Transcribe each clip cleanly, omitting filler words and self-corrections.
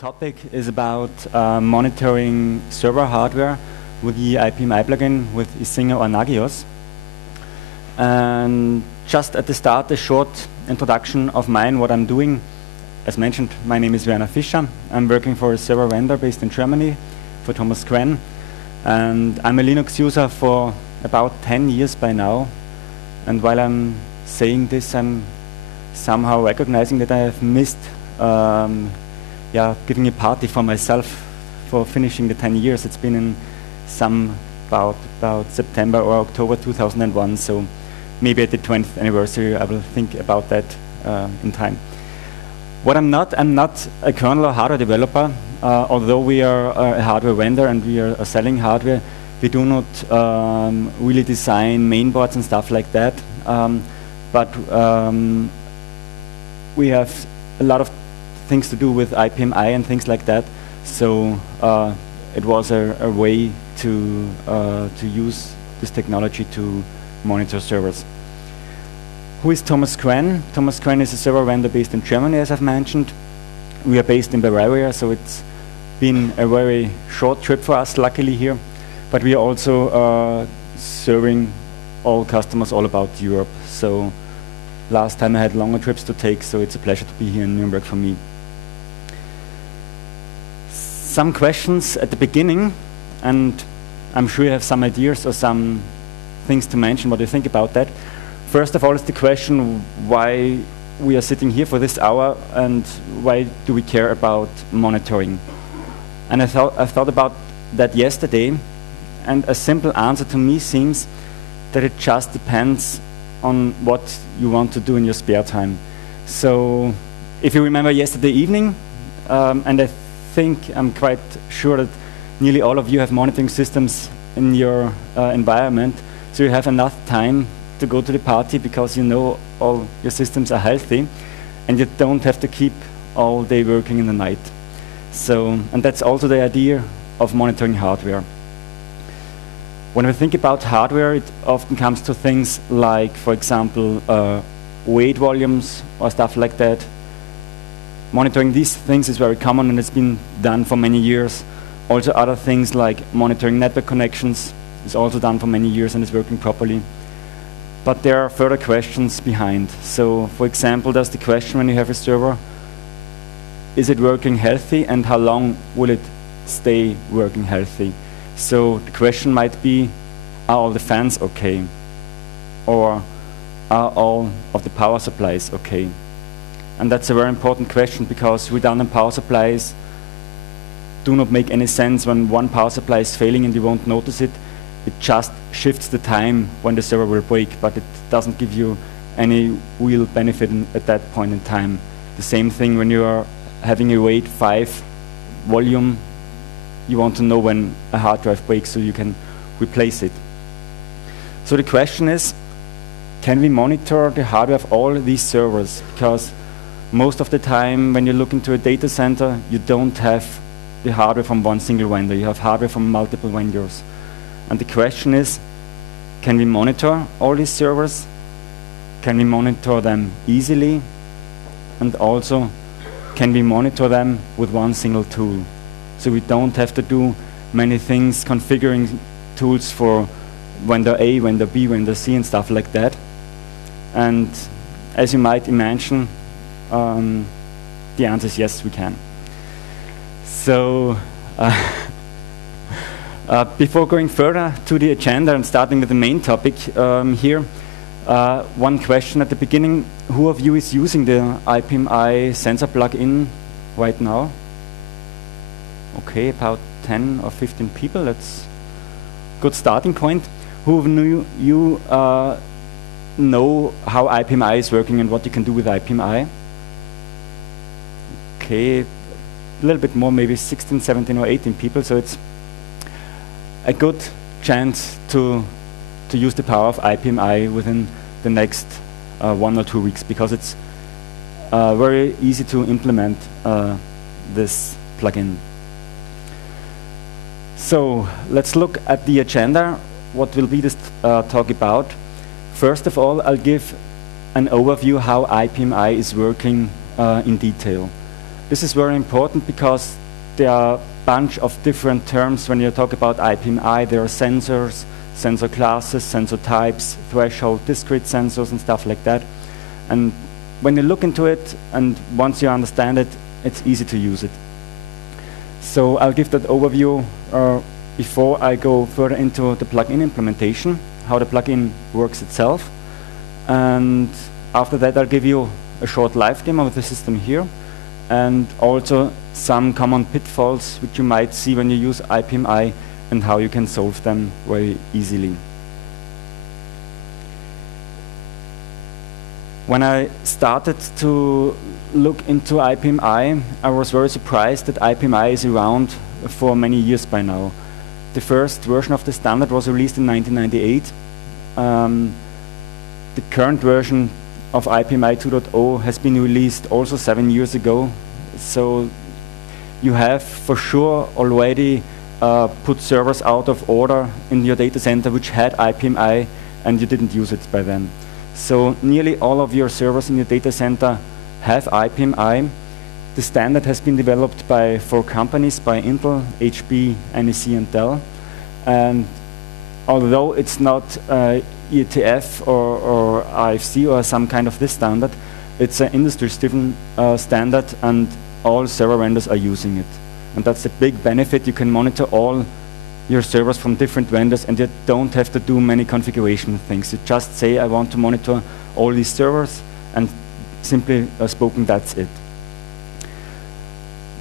topic is about monitoring server hardware with the IPMI plugin with Isinger or Nagios. And just at the start, a short introduction of mine, what I'm doing. As mentioned, my name is Werner Fischer. I'm working for a server vendor based in Germany for Thomas Quen. And I'm a Linux user for about 10 years by now. And while I'm saying this, I'm somehow recognizing that I have missed giving a party for myself for finishing the 10 years. It's been in about September or October 2001, so maybe at the 20th anniversary I will think about that in time. What I'm not a kernel or hardware developer, although we are a hardware vendor and we are selling hardware. We do not really design mainboards and stuff like that, but we have a lot of things to do with IPMI and things like that. So it was a way to use this technology to monitor servers. Who is Thomas Quen? Thomas Quen is a server vendor based in Germany, as I've mentioned. We are based in Bavaria, so it's been a very short trip for us, luckily here. But we are also serving all customers all about Europe. So last time I had longer trips to take, so it's a pleasure to be here in Nuremberg for me. Some questions at the beginning, and I'm sure you have some ideas or some things to mention what you think about that. First of all is the question why we are sitting here for this hour and why do we care about monitoring. And I thought about that yesterday, and a simple answer to me seems that it just depends on what you want to do in your spare time. So if you remember yesterday evening, and I think I'm quite sure that nearly all of you have monitoring systems in your environment, so you have enough time to go to the party because you know all your systems are healthy and you don't have to keep all day working in the night. So, and that's also the idea of monitoring hardware. When we think about hardware, it often comes to things like, for example, weight volumes or stuff like that. Monitoring these things is very common and it's been done for many years. Also other things like monitoring network connections is also done for many years and is working properly. But there are further questions behind. So for example, there's the question when you have a server, is it working healthy and how long will it stay working healthy? So the question might be, are all the fans okay? Or are all of the power supplies okay? And that's a very important question because redundant power supplies do not make any sense when one power supply is failing and you won't notice it. It just shifts the time when the server will break, but it doesn't give you any real benefit at that point in time. The same thing when you are having a RAID 5 volume, you want to know when a hard drive breaks so you can replace it. So the question is, can we monitor the hardware of all these servers? Because most of the time when you look into a data center, you don't have the hardware from one single vendor. You have hardware from multiple vendors. And the question is, can we monitor all these servers? Can we monitor them easily? And also, can we monitor them with one single tool? So we don't have to do many things, configuring tools for vendor A, vendor B, vendor C, and stuff like that. And as you might imagine, the answer is yes, we can. So before going further to the agenda and starting with the main topic here, one question at the beginning. Who of you is using the IPMI sensor plugin right now? Okay, about 10 or 15 people. That's a good starting point. Who of you know how IPMI is working and what you can do with IPMI? Okay, a little bit more, maybe 16, 17 or 18 people. So it's a good chance to use the power of IPMI within the next 1 or 2 weeks because it's very easy to implement this plugin. So let's look at the agenda. What will be this talk about? First of all, I'll give an overview how IPMI is working in detail. This is very important because there are a bunch of different terms when you talk about IPMI. There are sensors, sensor classes, sensor types, threshold, discrete sensors, and stuff like that. And when you look into it, and once you understand it, it's easy to use it. So I'll give that overview before I go further into the plugin implementation, how the plugin works itself. And after that, I'll give you a short live demo of the system here, and also some common pitfalls which you might see when you use IPMI and how you can solve them very easily. When I started to look into IPMI, I was very surprised that IPMI is around for many years by now. The first version of the standard was released in 1998. The current version of IPMI 2.0 has been released also 7 years ago. So you have for sure already put servers out of order in your data center which had IPMI and you didn't use it by then. So nearly all of your servers in your data center have IPMI. The standard has been developed by 4 companies, by Intel, HP, NEC, and Dell. And although it's not ETF or IFC or some kind of this standard, it's an industry-driven standard, and all server vendors are using it. And that's a big benefit. You can monitor all your servers from different vendors, and you don't have to do many configuration things. You just say, I want to monitor all these servers, and simply spoken, that's it.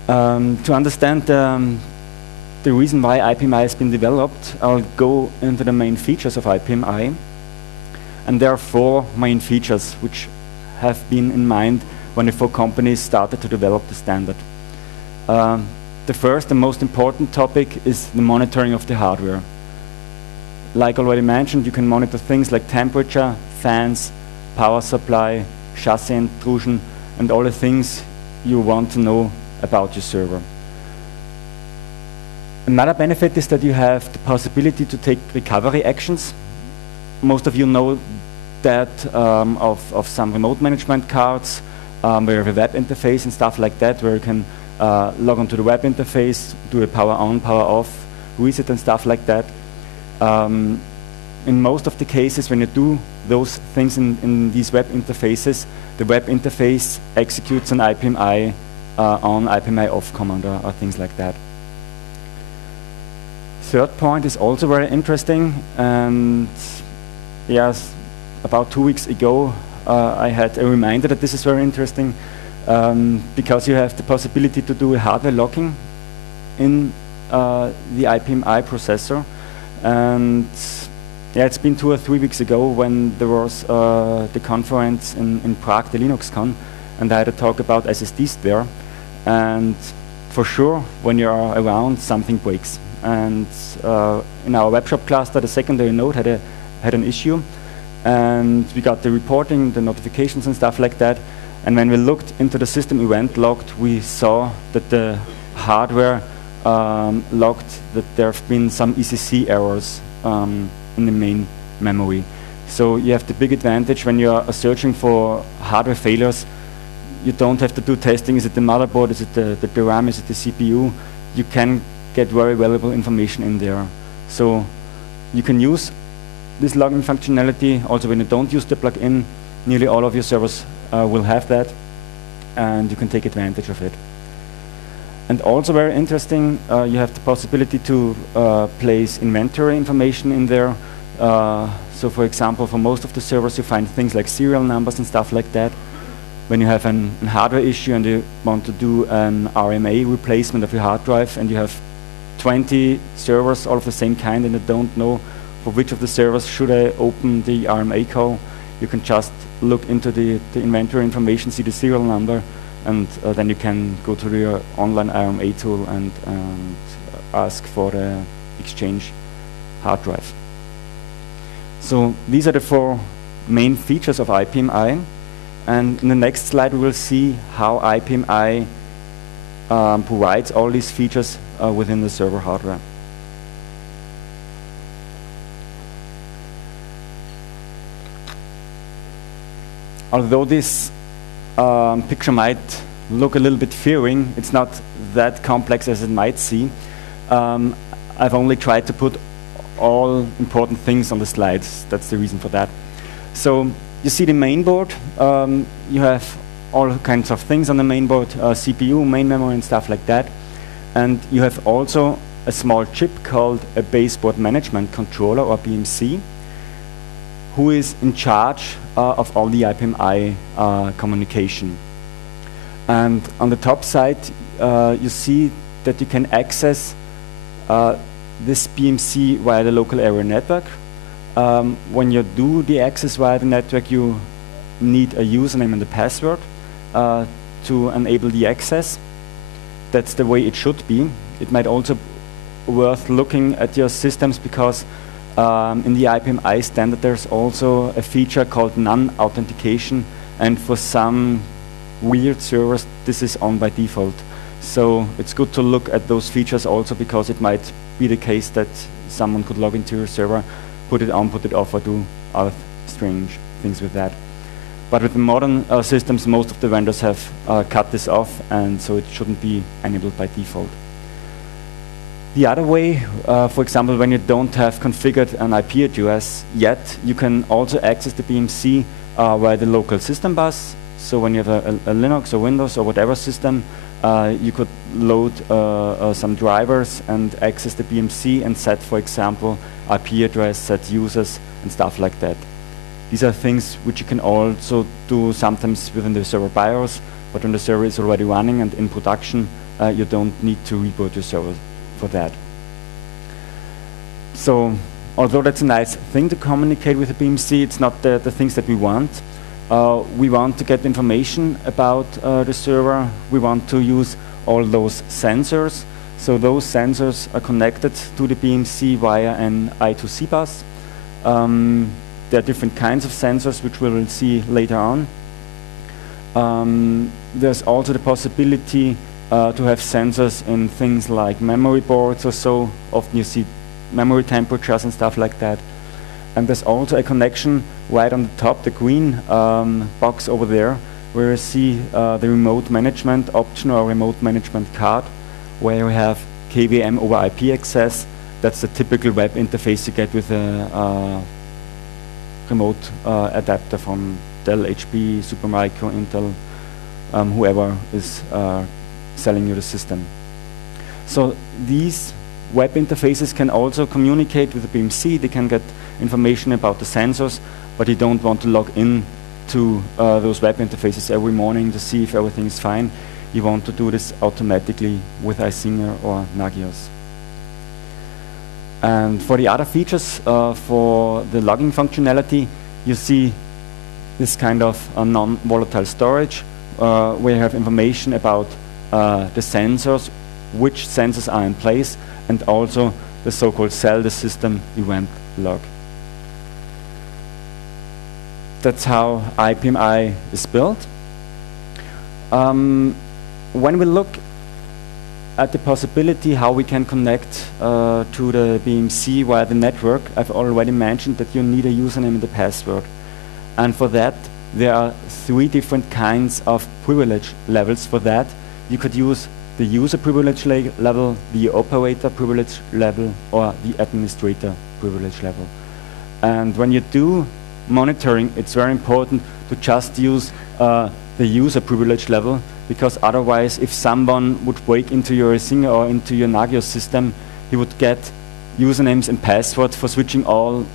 To understand the reason why IPMI has been developed, I'll go into the main features of IPMI. And there are 4 main features which have been in mind when the 4 companies started to develop the standard. The first and most important topic is the monitoring of the hardware. Like already mentioned, you can monitor things like temperature, fans, power supply, chassis intrusion, and all the things you want to know about your server. Another benefit is that you have the possibility to take recovery actions. Most of you know that of some remote management cards where you have a web interface and stuff like that, where you can log onto the web interface, do a power on, power off, reset and stuff like that. In most of the cases, when you do those things in these web interfaces, the web interface executes an IPMI on, IPMI off command or things like that. Third point is also very interesting, and yes, about 2 weeks ago I had a reminder that this is very interesting, because you have the possibility to do a hardware locking in the IPMI processor. And yeah, it's been 2 or 3 weeks ago when there was the conference in Prague, the LinuxCon, and I had a talk about SSDs there. And for sure, when you are around, something breaks. And in our webshop cluster, the secondary node had an issue, and we got the reporting, the notifications and stuff like that. And when we looked into the system event logged, we saw that the hardware logged that there have been some ECC errors in the main memory. So you have the big advantage when you are searching for hardware failures. You don't have to do testing. Is it the motherboard? Is it the RAM? Is it the CPU? You can get very valuable information in there. So you can use this logging functionality also when you don't use the plugin. Nearly all of your servers will have that, and you can take advantage of it. And also very interesting, you have the possibility to place inventory information in there. So for example, for most of the servers you find things like serial numbers and stuff like that. When you have a hardware issue and you want to do an RMA replacement of your hard drive, and you have 20 servers all of the same kind, and you don't know for which of the servers should I open the RMA call, you can just look into the inventory information, see the serial number, and then you can go to your online RMA tool and ask for the exchange hard drive. So these are the 4 main features of IPMI. And in the next slide, we will see how IPMI provides all these features within the server hardware. Although this picture might look a little bit fearing. It's not that complex as it might seem. I've only tried to put all important things on the slides. That's the reason for that. So you see the main board. You have all kinds of things on the main board, CPU, main memory, and stuff like that. And you have also a small chip called a baseboard management controller, or BMC, who is in charge of all the IPMI communication. And on the top side, you see that you can access this BMC via the local area network. When you do the access via the network, you need a username and a password to enable the access. That's the way it should be. It might also be worth looking at your systems, because in the IPMI standard there's also a feature called non-authentication, and for some weird servers this is on by default. So it's good to look at those features also, because it might be the case that someone could log into your server, put it on, put it off, or do other strange things with that. But with the modern systems, most of the vendors have cut this off, and so it shouldn't be enabled by default. The other way, for example, when you don't have configured an IP address yet, you can also access the BMC via the local system bus. So when you have a Linux or Windows or whatever system, you could load some drivers and access the BMC and set, for example, IP address, set users, and stuff like that. These are things which you can also do sometimes within the server BIOS, but when the server is already running and in production, you don't need to reboot your server for that. So, although that's a nice thing to communicate with the BMC, it's not the things that we want. We want to get information about the server. We want to use all those sensors. So those sensors are connected to the BMC via an I2C bus. There are different kinds of sensors, which we will see later on. There's also the possibility to have sensors in things like memory boards or so. Often you see memory temperatures and stuff like that. And there's also a connection right on the top, the green box over there, where you see the remote management option or remote management card, where you have KVM over IP access. That's the typical web interface you get with a remote adapter from Dell, HP, Supermicro, Intel, whoever is selling you the system. So these web interfaces can also communicate with the BMC. They can get information about the sensors, but you don't want to log in to those web interfaces every morning to see if everything is fine. You want to do this automatically with iSinger or Nagios. And for the other features, for the logging functionality, you see this kind of non-volatile storage, where you have information about the sensors, which sensors are in place, and also the so-called cell, the system event log. That's how IPMI is built. When we look at the possibility how we can connect to the BMC via the network, I've already mentioned that you need a username and a password. And for that, there are 3 different kinds of privilege levels for that. You could use the user privilege level, the operator privilege level, or the administrator privilege level. And when you do monitoring, it's very important to just use the user privilege level, because otherwise, if someone would break into your Singer or into your Nagios system, he would get usernames and passwords for switching all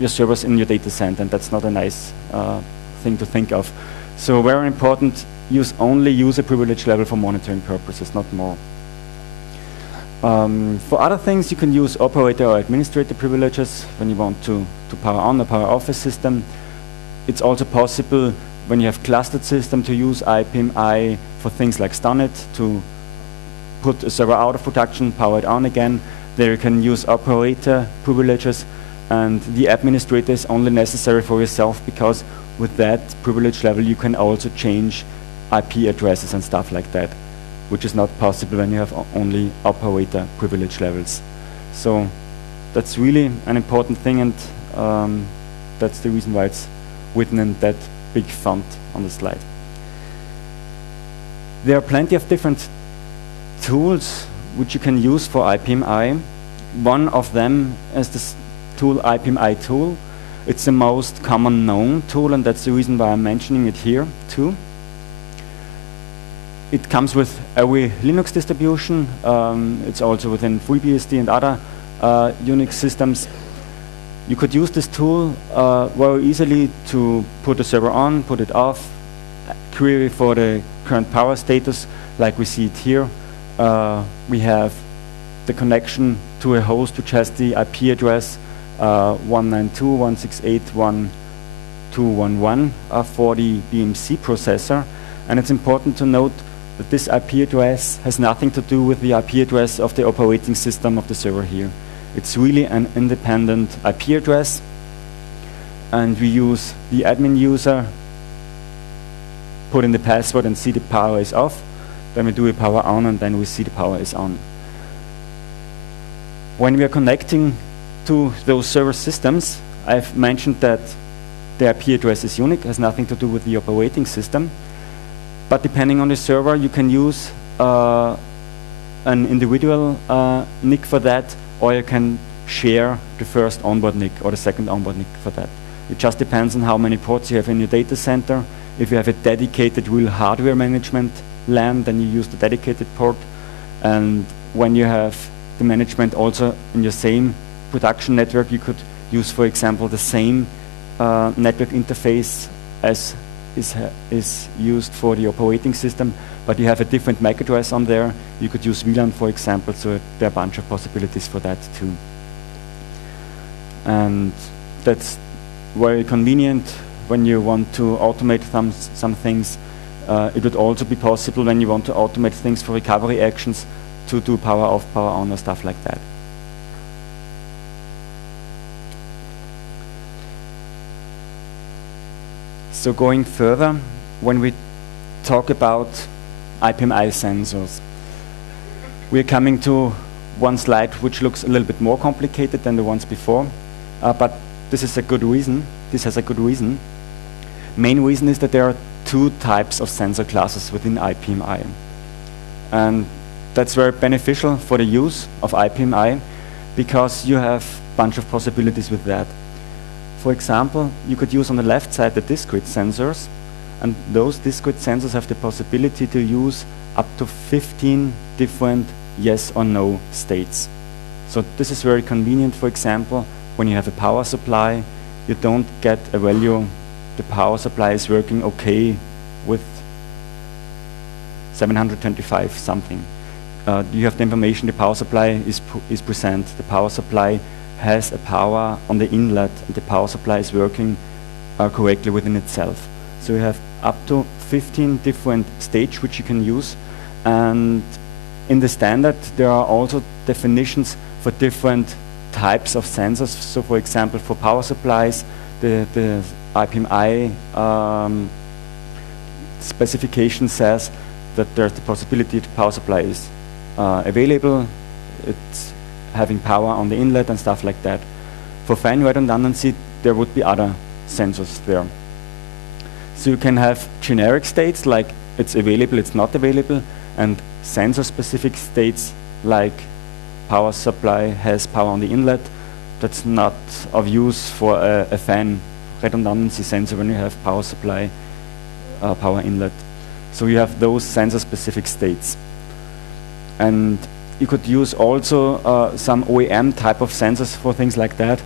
your servers in your data center, and that's not a nice thing to think of. So very important, use only user privilege level for monitoring purposes, not more. For other things, you can use operator or administrator privileges when you want to power on or power off a system. It's also possible when you have clustered system to use IPMI for things like StunIt, to put a server out of production, power it on again. There you can use operator privileges, and the administrator is only necessary for yourself, because with that privilege level you can also change IP addresses and stuff like that, which is not possible when you have only operator privilege levels. So that's really an important thing, and that's the reason why it's written in that big font on the slide. There are plenty of different tools which you can use for IPMI. One of them is this tool, IPMI tool. It's the most common known tool, and that's the reason why I'm mentioning it here too. It comes with every Linux distribution. It's also within FreeBSD and other Unix systems. You could use this tool very easily to put the server on, put it off, query for the current power status, like we see it here. We have the connection to a host which has the IP address 192.168.1.2.1.1 for the BMC processor. And it's important to note that this IP address has nothing to do with the IP address of the operating system of the server here. It's really an independent IP address, and we use the admin user, put in the password and see the power is off. Then we do a power on, and then we see the power is on. When we are connecting to those server systems, I've mentioned that the IP address is unique, has nothing to do with the operating system. But depending on the server, you can use an individual NIC for that, or you can share the first onboard NIC or the second onboard NIC for that. It just depends on how many ports you have in your data center. If you have a dedicated real hardware management LAN, then you use the dedicated port. And when you have the management also in your same production network, you could use, for example, the same network interface as is used for the operating system, but you have a different MAC address on there. You could use VLAN, for example, so there are a bunch of possibilities for that too. And that's very convenient when you want to automate some things. It would also be possible when you want to automate things for recovery actions to do power off, power on, or stuff like that. So going further, when we talk about IPMI sensors, we're coming to one slide which looks a little bit more complicated than the ones before, but this is a good reason. This has a good reason. Main reason is that there are two types of sensor classes within IPMI, and that's very beneficial for the use of IPMI because you have a bunch of possibilities with that. For example, you could use on the left side the discrete sensors, and those discrete sensors have the possibility to use up to 15 different yes or no states. So this is very convenient. For example, when you have a power supply, you don't get a value, the power supply is working okay with 725 something. You have the information the power supply is present, the power supply has a power on the inlet, and the power supply is working correctly within itself. So you have up to 15 different stages which you can use, and in the standard there are also definitions for different types of sensors. So for example, for power supplies, the IPMI specification says that there's the possibility the power supply is available, it's having power on the inlet and stuff like that. For fine redundancy, there would be other sensors there. So you can have generic states like it's available, it's not available, and sensor-specific states like power supply has power on the inlet. That's not of use for a fan redundancy sensor when you have power supply, power inlet. So you have those sensor-specific states. And you could use also some OEM type of sensors for things like that.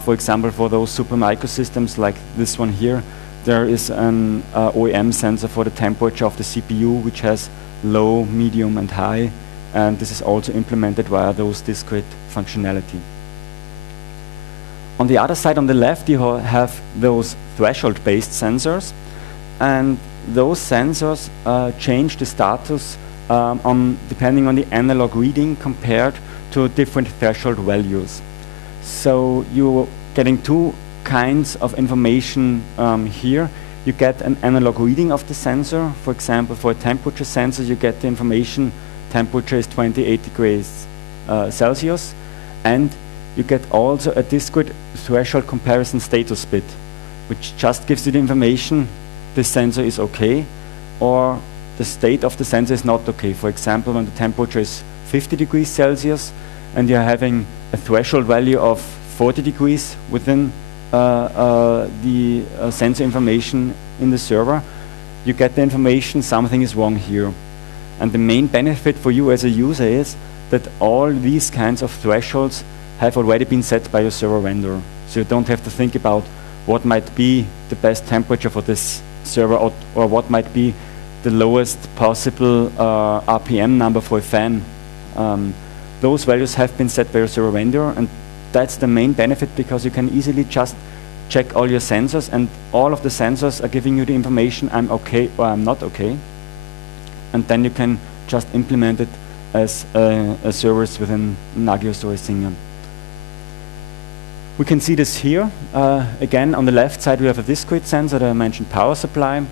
For example, for those super microsystems like this one here, there is an OEM sensor for the temperature of the CPU, which has low, medium, and high. And this is also implemented via those discrete functionality. On the other side, on the left, you have those threshold-based sensors. And those sensors change the status depending on the analog reading compared to different threshold values. So you're getting two kinds of information here. You get an analog reading of the sensor. For example, for a temperature sensor, you get the information temperature is 28 degrees Celsius, and you get also a discrete threshold comparison status bit, which just gives you the information this sensor is okay, or the state of the sensor is not okay. For example, when the temperature is 50 degrees Celsius and you're having a threshold value of 40 degrees within the sensor information in the server, you get the information something is wrong here. And the main benefit for you as a user is that all these kinds of thresholds have already been set by your server vendor. So you don't have to think about what might be the best temperature for this server, or what might be the lowest possible RPM number for a fan. Those values have been set by your server vendor, and that's the main benefit, because you can easily just check all your sensors, and all of the sensors are giving you the information, I'm okay or I'm not okay. And then you can just implement it as a service within Nagios or Singer. We can see this here. Again, on the left side we have a discrete sensor that I mentioned, power supply.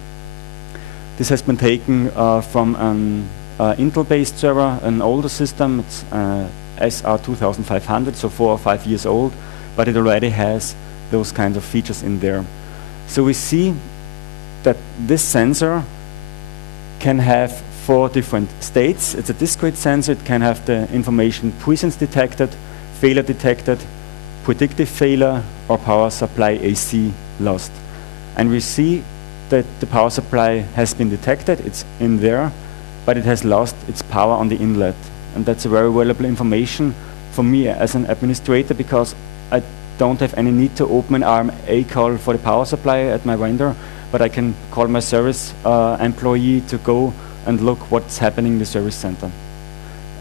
This has been taken from an Intel-based server, an older system. It's SR2500, so 4 or 5 years old, but it already has those kinds of features in there. So we see that this sensor can have 4 different states. It's a discrete sensor. It can have the information presence detected, failure detected, predictive failure, or power supply AC lost. And we see that the power supply has been detected, it's in there, but it has lost its power on the inlet. And that's a very valuable information for me as an administrator, because I don't have any need to open an RMA call for the power supply at my vendor, but I can call my service employee to go and look what's happening in the service center.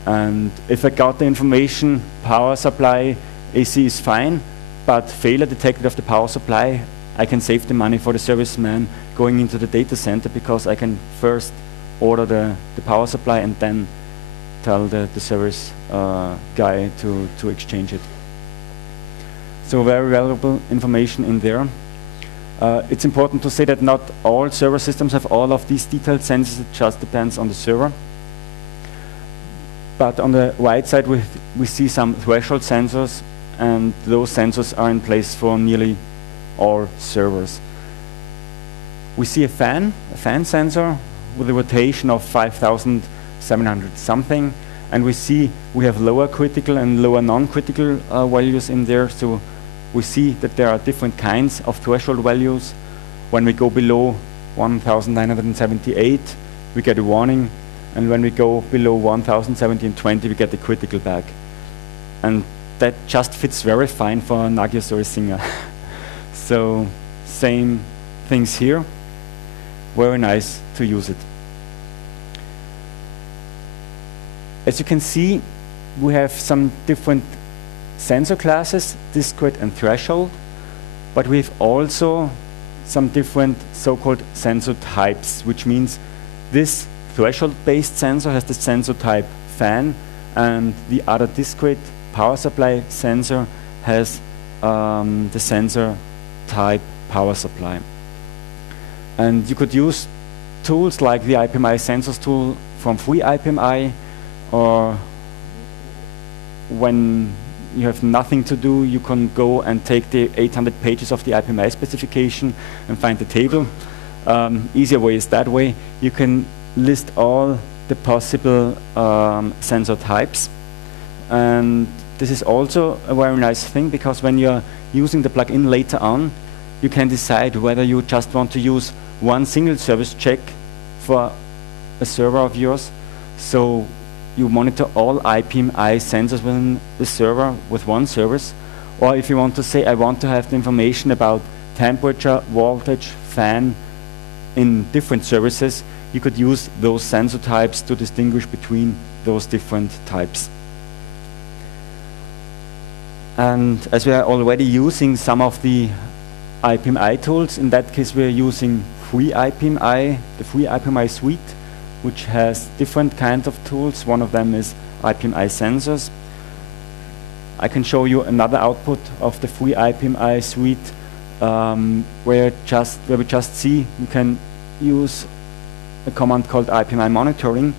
And if I got the information, power supply AC is fine, but failure detected of the power supply, I can save the money for the serviceman going into the data center, because I can first order the power supply and then tell the service guy to exchange it. So very valuable information in there. It's important to say that not all server systems have all of these detailed sensors. It just depends on the server. But on the right side we see some threshold sensors, and those sensors are in place for nearly all servers. We see a fan sensor with a rotation of 5,700 something, and we see we have lower critical and lower non-critical values in there. So we see that there are different kinds of threshold values. When we go below 1,978, we get a warning, and when we go below 1,720, we get the critical back. And that just fits very fine for Nagios or Singer. So same things here. Very nice to use it. As you can see, we have some different sensor classes, discrete and threshold, but we have also some different so-called sensor types, which means this threshold-based sensor has the sensor type fan, and the other discrete power supply sensor has the sensor type power supply. And you could use tools like the IPMI sensors tool from free IPMI, or when you have nothing to do, you can go and take the 800 pages of the IPMI specification and find the table. Easier way is that way. You can list all the possible sensor types, and this is also a very nice thing, because when you're using the plugin later on, you can decide whether you just want to use one single service check for a server of yours. So you monitor all IPMI sensors within the server with one service, or if you want to say, I want to have the information about temperature, voltage, fan in different services, you could use those sensor types to distinguish between those different types. And as we are already using some of the IPMI tools, in that case we are using free IPMI, the free IPMI suite, which has different kinds of tools. One of them is IPMI sensors. I can show you another output of the free IPMI suite, where we just see you can use a command called IPMI monitoring,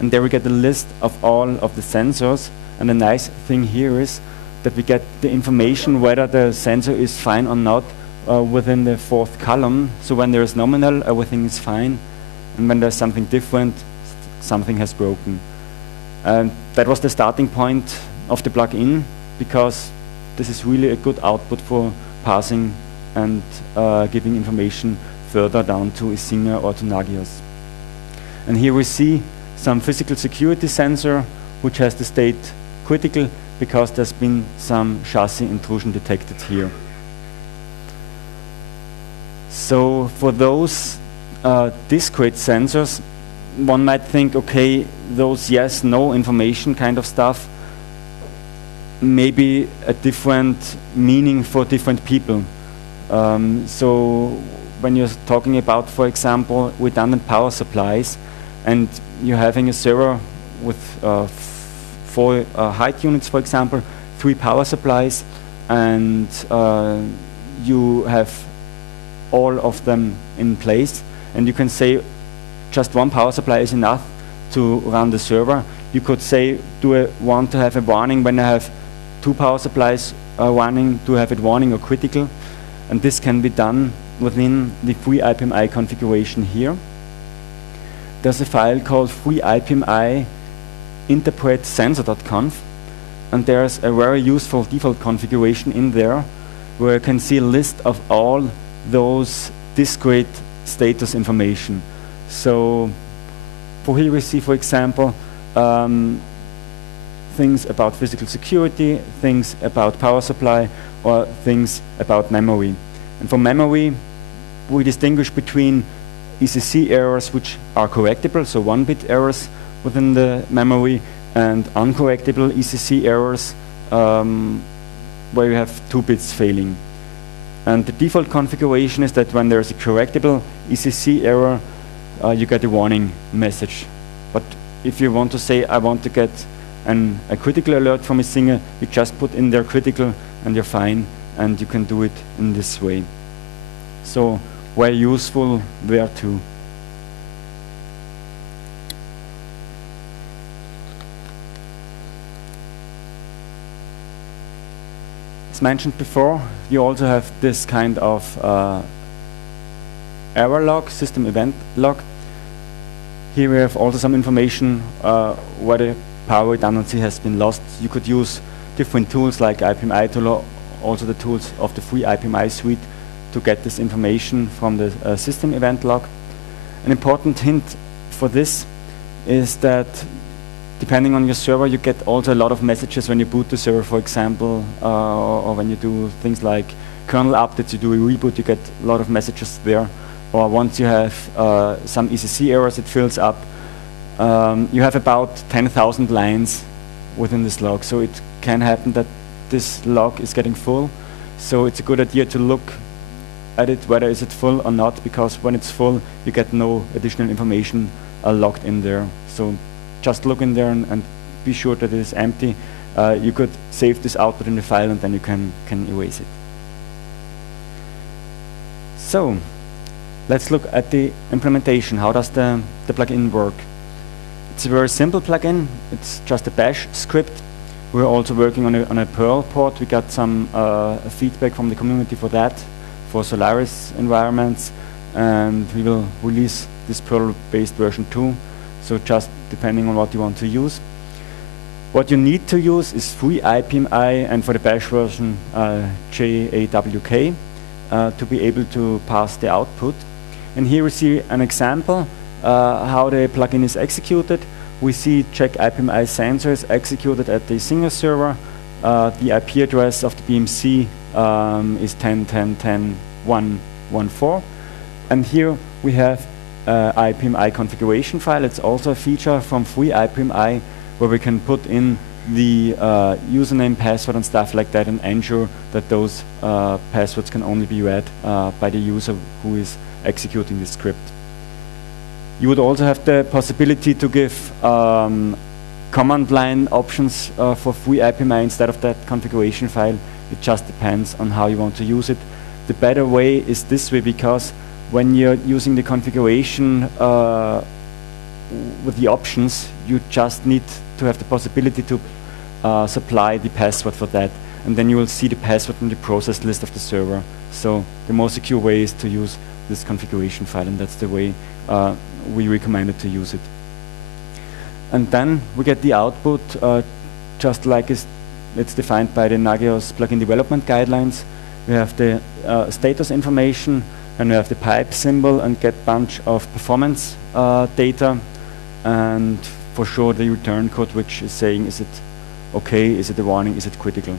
and there we get a list of all of the sensors. And the nice thing here is that we get the information whether the sensor is fine or not within the fourth column. So when there is nominal, everything is fine. and when there's something different, something has broken. And that was the starting point of the plugin, because this is really a good output for parsing and giving information further down to Isinger or to Nagios. And here we see some physical security sensor which has the state critical because there's been some chassis intrusion detected here. So for those discrete sensors, one might think, okay, those yes, no information kind of stuff, maybe a different meaning for different people. So when you're talking about, for example, redundant power supplies, and you're having a server with 4 height units, for example, 3 power supplies, and you have all of them in place, and you can say just 1 power supply is enough to run the server. You could say, do I want to have a warning when I have 2 power supplies running? Do I have it warning or critical? And this can be done within the free IPMI configuration here. There's a file called free IPMI interpret sensor.conf, and there's a very useful default configuration in there where you can see a list of all those discrete status information. So for here we see, for example, things about physical security, things about power supply, or things about memory. And for memory, we distinguish between ECC errors which are correctable, so 1-bit errors within the memory, and uncorrectable ECC errors where you have 2 bits failing. And the default configuration is that when there's a correctable ECC error, you get a warning message. But if you want to say, I want to get a critical alert from a singer, you just put in there critical and you're fine, and you can do it in this way. So very useful there too. As mentioned before, you also have this kind of error log, system event log. Here we have also some information where the power redundancy has been lost. You could use different tools like IPMI tool, also the tools of the free IPMI suite, to get this information from the system event log. An important hint for this is that depending on your server, you get also a lot of messages when you boot the server, for example, or when you do things like kernel updates, you do a reboot, you get a lot of messages there. Or once you have some ECC errors, it fills up. You have about 10,000 lines within this log, so it can happen that this log is getting full. So it's a good idea to look at it, whether is it full or not, because when it's full, you get no additional information logged in there. So just look in there and be sure that it is empty. You could save this output in the file, and then you can erase it. So let's look at the implementation. How does the plugin work? It's a very simple plugin. It's just a bash script. We're also working on a Perl port. We got some feedback from the community for that, for Solaris environments, and we will release this Perl-based version too. So just depending on what you want to use. What you need to use is free IPMI, and for the bash version JAWK, to be able to pass the output. And here we see an example how the plugin is executed. We see check IPMI sensors executed at the Singer server. The IP address of the BMC is 10.10.10.1.1.4. And here we have IPMI configuration file. It's also a feature from free IPMI where we can put in the username, password, and stuff like that, and ensure that those passwords can only be read by the user who is executing the script. You would also have the possibility to give command line options for free IPMI instead of that configuration file. It just depends on how you want to use it. The better way is this way, because when you're using the configuration with the options, you just need to have the possibility to supply the password for that, and then you will see the password in the process list of the server. So the most secure way is to use this configuration file, and that's the way we recommended to use it. And then we get the output just like it's defined by the Nagios plugin development guidelines. We have the status information, and we have the pipe symbol, and get bunch of performance data, and for sure the return code, which is saying, is it okay, is it a warning, is it critical.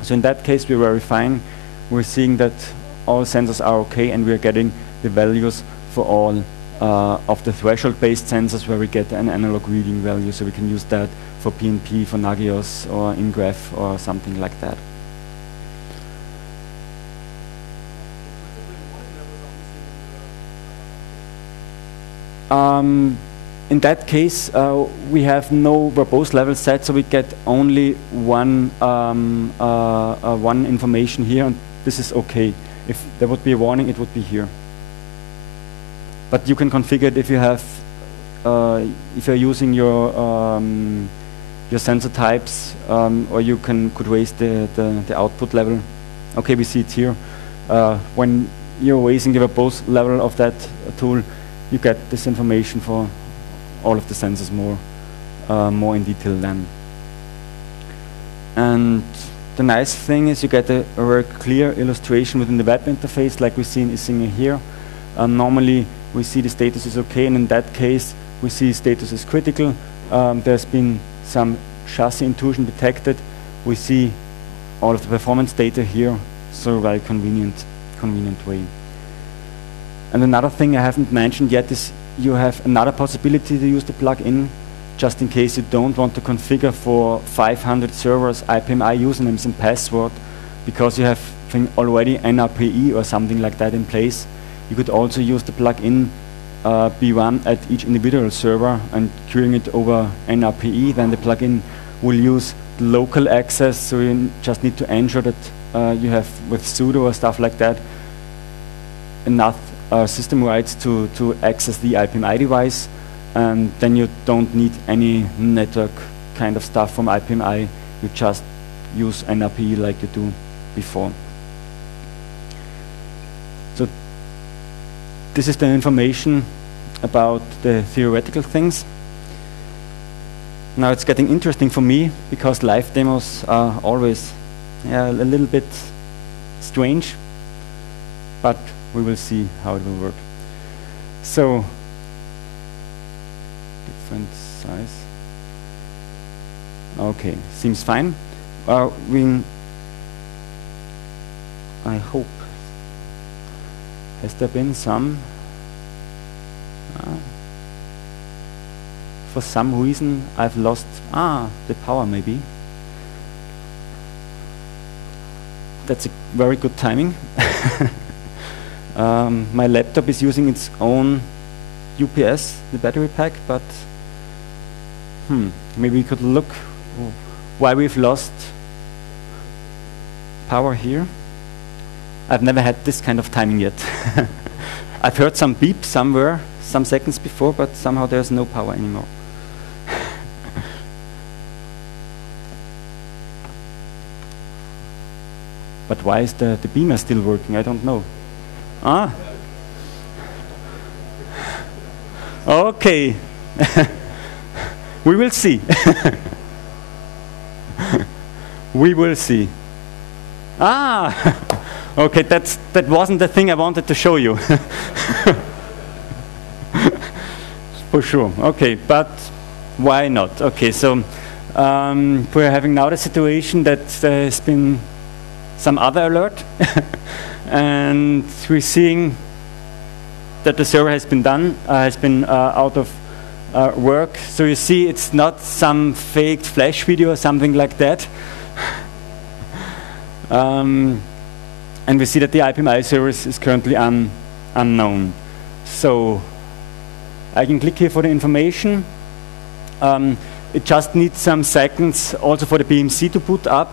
So in that case, we're very fine. We're seeing that all sensors are okay, and we're getting the values for all of the threshold-based sensors where we get an analog reading value, so we can use that for PNP, for Nagios, or InGraph, or something like that. In that case, we have no verbose level set, so we get only one information here, and this is okay. If there would be a warning, it would be here. But you can configure it if you have, if you're using your sensor types, or you could raise the output level. Okay, we see it here. When you're raising the verbose level of that tool, you get this information for all of the sensors more in detail then. And the nice thing is you get a very clear illustration within the web interface, like we see in Isinger here. Normally we see the status is okay, and in that case we see status is critical. There's been some chassis intrusion detected. We see all of the performance data here, so very convenient way. And another thing I haven't mentioned yet is you have another possibility to use the plugin, just in case you don't want to configure for 500 servers IPMI usernames and password, because you have already NRPE or something like that in place. You could also use the plugin be run at each individual server and queuing it over NRPE. Then the plugin will use the local access, so you just need to ensure that you have, with sudo or stuff like that, enough system rights to access the IPMI device, and then you don't need any network kind of stuff from IPMI. You just use NRPE like you do before. So this is the information about the theoretical things. Now it's getting interesting for me, because live demos are always a little bit strange, but we will see how it will work. So, different size. Okay, seems fine. I hope. Has there been some? For some reason, I've lost the power. Maybe. That's a very good timing. My laptop is using its own UPS, the battery pack, but maybe we could look why we've lost power here. I've never had this kind of timing yet. I've heard some beep somewhere some seconds before, but somehow there's no power anymore. But why is the beamer still working? I don't know. Okay. We will see. We will see. Okay, that wasn't the thing I wanted to show you. For sure. Okay, but why not? Okay, so we're having now the situation that there has been some other alert, and we're seeing that the server has been out of work. So you see, it's not some faked flash video or something like that. And we see that the IPMI service is currently unknown. So I can click here for the information. It just needs some seconds also for the BMC to boot up,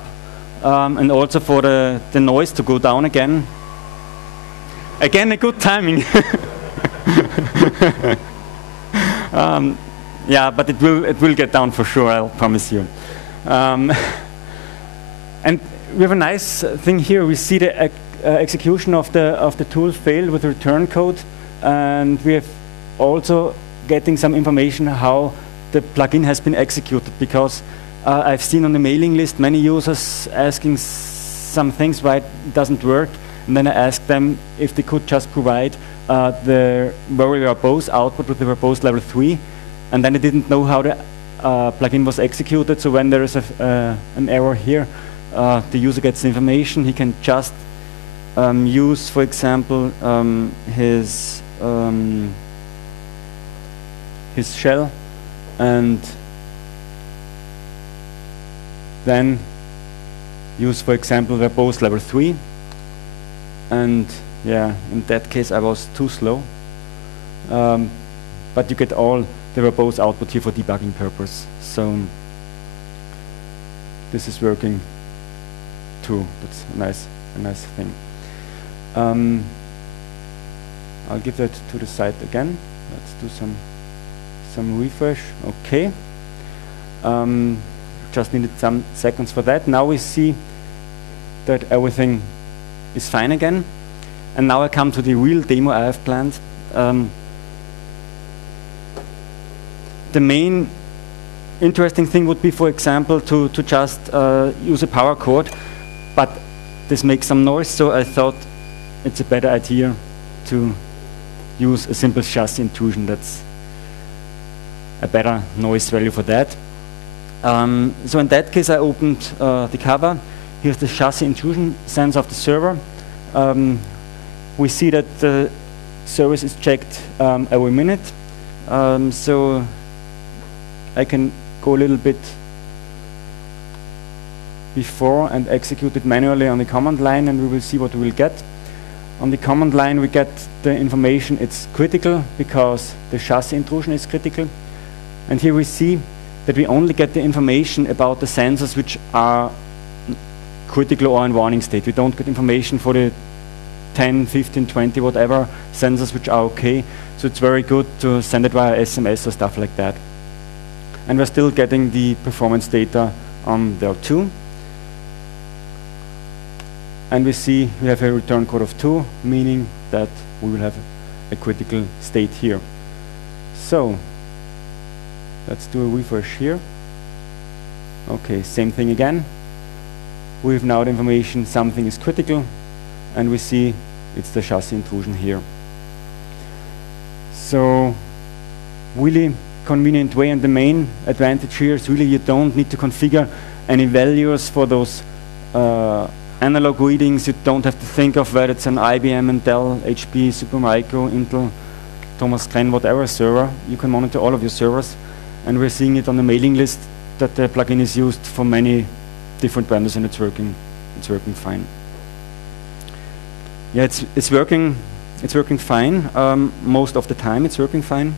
and also for the noise to go down again. Again, a good timing. Yeah, but it will get down for sure, I'll promise you. And we have a nice thing here. We see the execution of the tool failed with return code, and we have also getting some information how the plugin has been executed, because I've seen on the mailing list many users asking some things why it doesn't work, and then I asked them if they could just provide the very verbose output with the verbose level 3, and then they didn't know how the plugin was executed. So when there is an error here, the user gets the information. He can just use, for example, his shell, and then use, for example, verbose level 3. And yeah, in that case I was too slow. But you get all the verbose output here for debugging purpose. So this is working too. That's a nice thing. I'll give that to the side again. Let's do some refresh. Okay. Just needed some seconds for that. Now we see that everything is fine again. And now I come to the real demo I have planned. The main interesting thing would be, for example, to just use a power chord, but this makes some noise, so I thought it's a better idea to use a simple chassis intrusion. That's a better noise value for that. So in that case I opened the cover. Here's the chassis intrusion sensor of the server. We see that the service is checked every minute. So I can go a little bit before and execute it manually on the command line, and we will see what we will get. On the command line we get the information it's critical because the chassis intrusion is critical. And here we see that we only get the information about the sensors which are critical or in warning state. We don't get information for the 10, 15, 20, whatever sensors which are okay. So it's very good to send it via SMS or stuff like that. And we're still getting the performance data on there too. And we see we have a return code of 2, meaning that we will have a critical state here. So let's do a refresh here. Okay, same thing again. We have now the information something is critical, and we see it's the chassis intrusion here. So really convenient way, and the main advantage here is really you don't need to configure any values for those analog readings. You don't have to think of whether it's an IBM, Intel, HP, Supermicro, Intel, Thomas Glenn, whatever server. You can monitor all of your servers, and we're seeing it on the mailing list that the plugin is used for many different vendors, and it's working fine. Yeah, it's working fine. Most of the time it's working fine,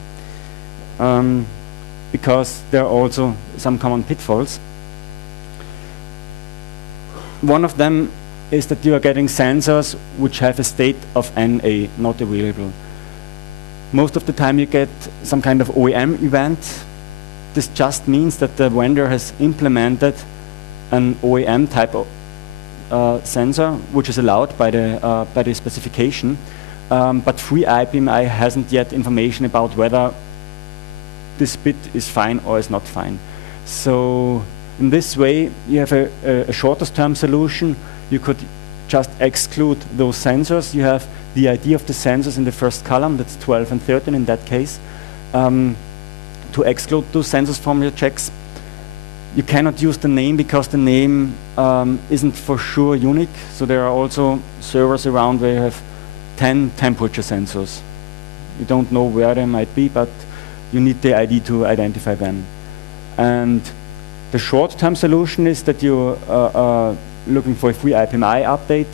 because there are also some common pitfalls. One of them is that you are getting sensors which have a state of NA, not available. Most of the time you get some kind of OEM event. This just means that the vendor has implemented an OEM type of sensor, which is allowed by the specification, but free IPMI hasn't yet information about whether this bit is fine or is not fine. So in this way, you have a shortest term solution. You could just exclude those sensors. You have the ID of the sensors in the first column, that's 12 and 13 in that case, to exclude those sensors from your checks. You cannot use the name because the name isn't for sure unique. So there are also servers around where you have 10 temperature sensors. You don't know where they might be, but you need the ID to identify them. And the short-term solution is that you are looking for a free IPMI update.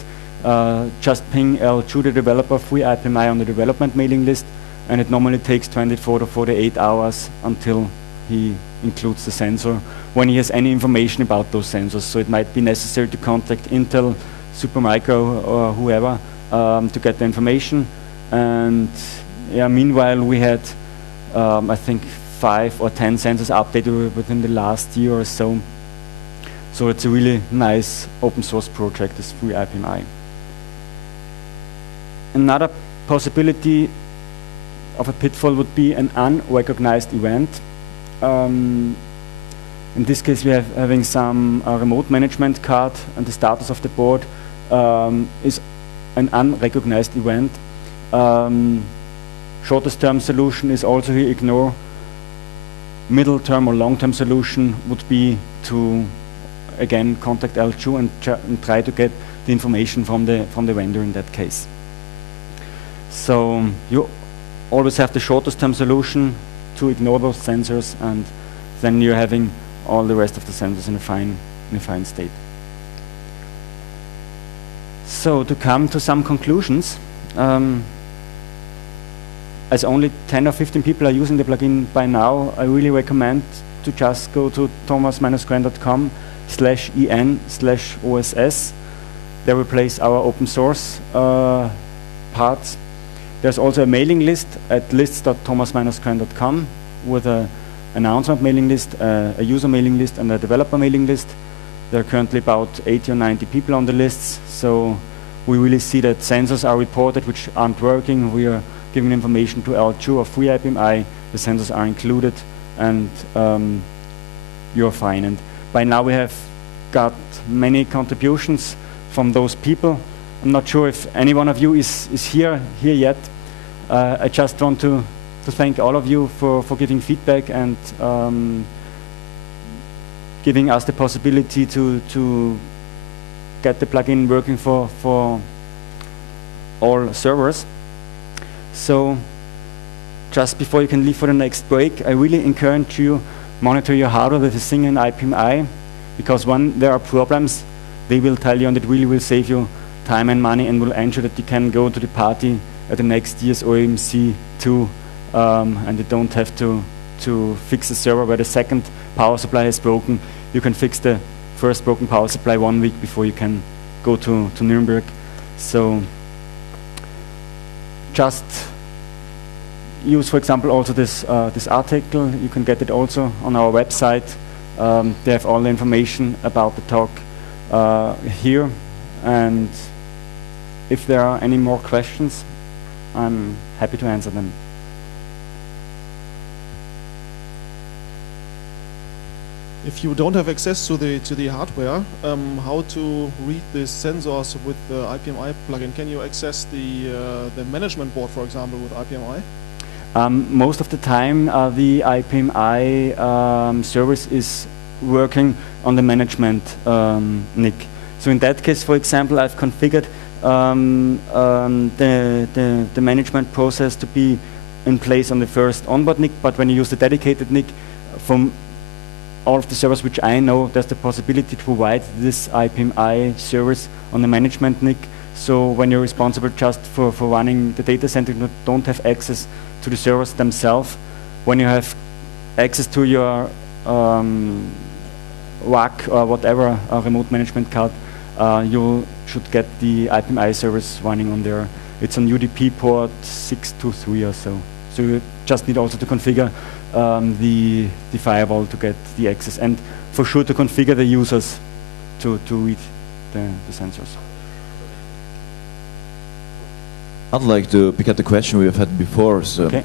Just ping L2 the developer free IPMI on the development mailing list, and it normally takes 24 to 48 hours until he includes the sensor when he has any information about those sensors. So it might be necessary to contact Intel, Supermicro, or whoever to get the information. And yeah, meanwhile we had I think 5 or 10 sensors updated within the last year or so. So it's a really nice open source project, this free IPMI. Another possibility of a pitfall would be an unrecognized event. In this case, we have having some remote management card, and the status of the board is an unrecognized event. Shortest term solution is also here ignore. Middle term or long term solution would be to again contact L2 and try to get the information from the vendor in that case. So you always have the shortest term solution to ignore those sensors, and then you're having all the rest of the sensors in a fine state. So to come to some conclusions, as only 10 or 15 people are using the plugin by now, I really recommend to just go to thomas-grand.com/en/OSS. They replace our open source parts. There's also a mailing list at lists.thomas-grand.com with an announcement mailing list, a user mailing list, and a developer mailing list. There are currently about 80 or 90 people on the lists, so we really see that sensors are reported which aren't working. We are giving information to L2 or free IPMI. The sensors are included, and you're fine. And by now we have got many contributions from those people. I'm not sure if any one of you is here yet. I just want to thank all of you for giving feedback and giving us the possibility to get the plugin working for all servers. So just before you can leave for the next break, I really encourage you monitor your hardware with a single IPMI, because when there are problems, they will tell you, and it really will save you time and money and will ensure that you can go to the party at the next year's OMC 2 and you don't have to fix the server where the second power supply is broken. You can fix the first broken power supply 1 week before you can go to Nuremberg. So just use, for example, also this article. You can get it also on our website. They have all the information about the talk here. And if there are any more questions, I'm happy to answer them. If you don't have access to the hardware, how to read the sensors with the IPMI plugin? Can you access the management board, for example, with IPMI? Most of the time, the IPMI service is working on the management NIC. So in that case, for example, I've configured the management process to be in place on the first onboard NIC, but when you use the dedicated NIC, from all of the servers which I know, there's the possibility to provide this IPMI service on the management NIC. So when you're responsible just for running the data center, you don't have access to the servers themselves. When you have access to your WAC or whatever remote management card, you should get the IPMI service running on there. It's on UDP port 623 or so. So you just need also to configure the firewall to get the access, and for sure to configure the users to read the sensors. I'd like to pick up the question we have had before. So okay.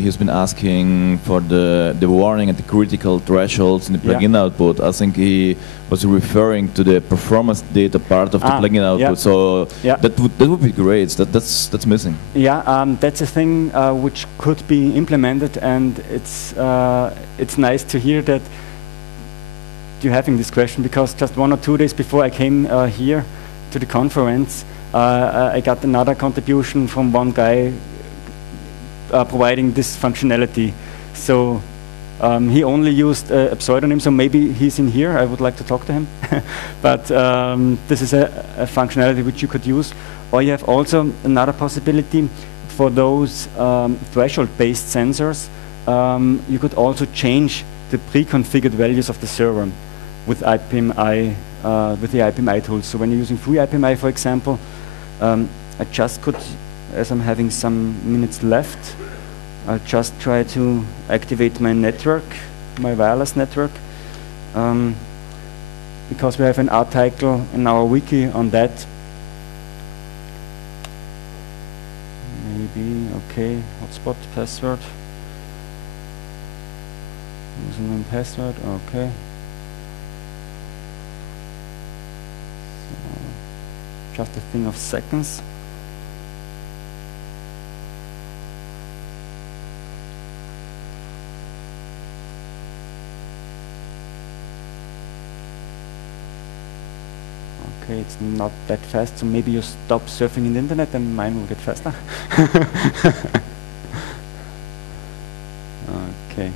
He's been asking for the warning and the critical thresholds in the plugin output. I think he was referring to the performance data part of the plugin output. So that would be great. That's missing. Yeah, that's a thing which could be implemented, and it's nice to hear that you're having this question, because just 1 or 2 days before I came here to the conference, I got another contribution from one guy providing this functionality. So he only used a pseudonym, so maybe he's in here. I would like to talk to him. But this is a functionality which you could use. Or you have also another possibility for those threshold-based sensors. You could also change the pre-configured values of the server with IPMI, with the IPMI tools. So when you're using free IPMI, for example, I just could, as I'm having some minutes left, I'll just try to activate my network, my wireless network, because we have an article in our wiki on that. Okay, hotspot password. Username password, okay. So just a thing of seconds. Okay, it's not that fast, so maybe you stop surfing in the internet and mine will get faster. Okay.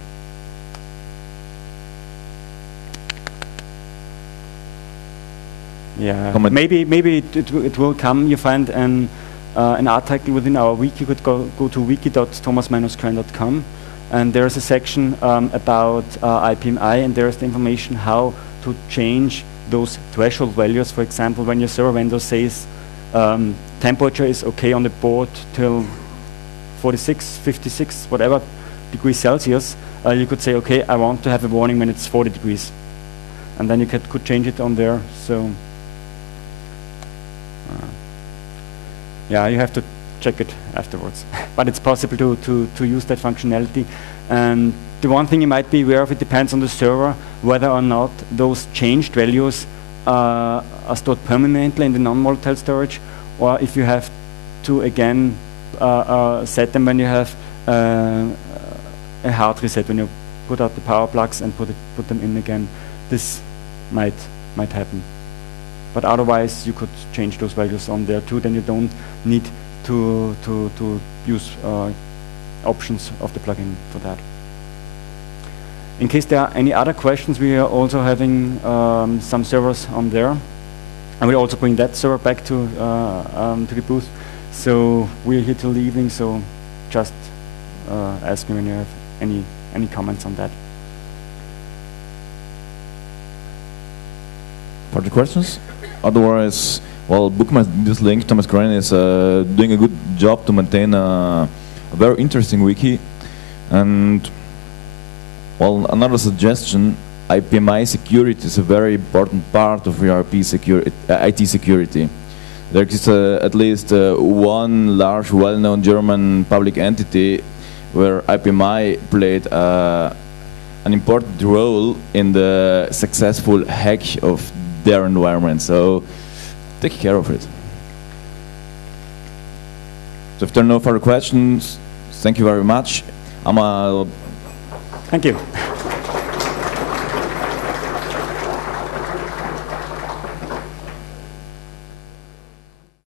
Yeah, maybe it will come. You find an article within our wiki. You could go to wiki.thomas-kern.com, and there's a section about IPMI, and there's the information how to change those threshold values. For example, when your server vendor says temperature is okay on the board till 46, 56, whatever degrees Celsius, you could say, okay, I want to have a warning when it's 40 degrees. And then you could change it on there. So yeah, you have to check it afterwards. But it's possible to use that functionality. And the one thing you might be aware of, it depends on the server whether or not those changed values are stored permanently in the non-volatile storage, or if you have to again set them when you have a hard reset, when you put out the power plugs and put them in again. This might happen. But otherwise, you could change those values on there too. Then you don't need to use options of the plugin for that. In case there are any other questions, we are also having some servers on there. I will also bring that server back to the booth. So we're here till the evening, so just ask me when you have any comments on that. Further questions? Otherwise, well, bookmark this link. Thomas Kern is doing a good job to maintain a very interesting wiki. And well, another suggestion: IPMI security is a very important part of ERP security, IT security. There is at least one large, well-known German public entity where IPMI played an important role in the successful hack of their environment. So take care of it. So if there are no further questions, thank you very much. Thank you.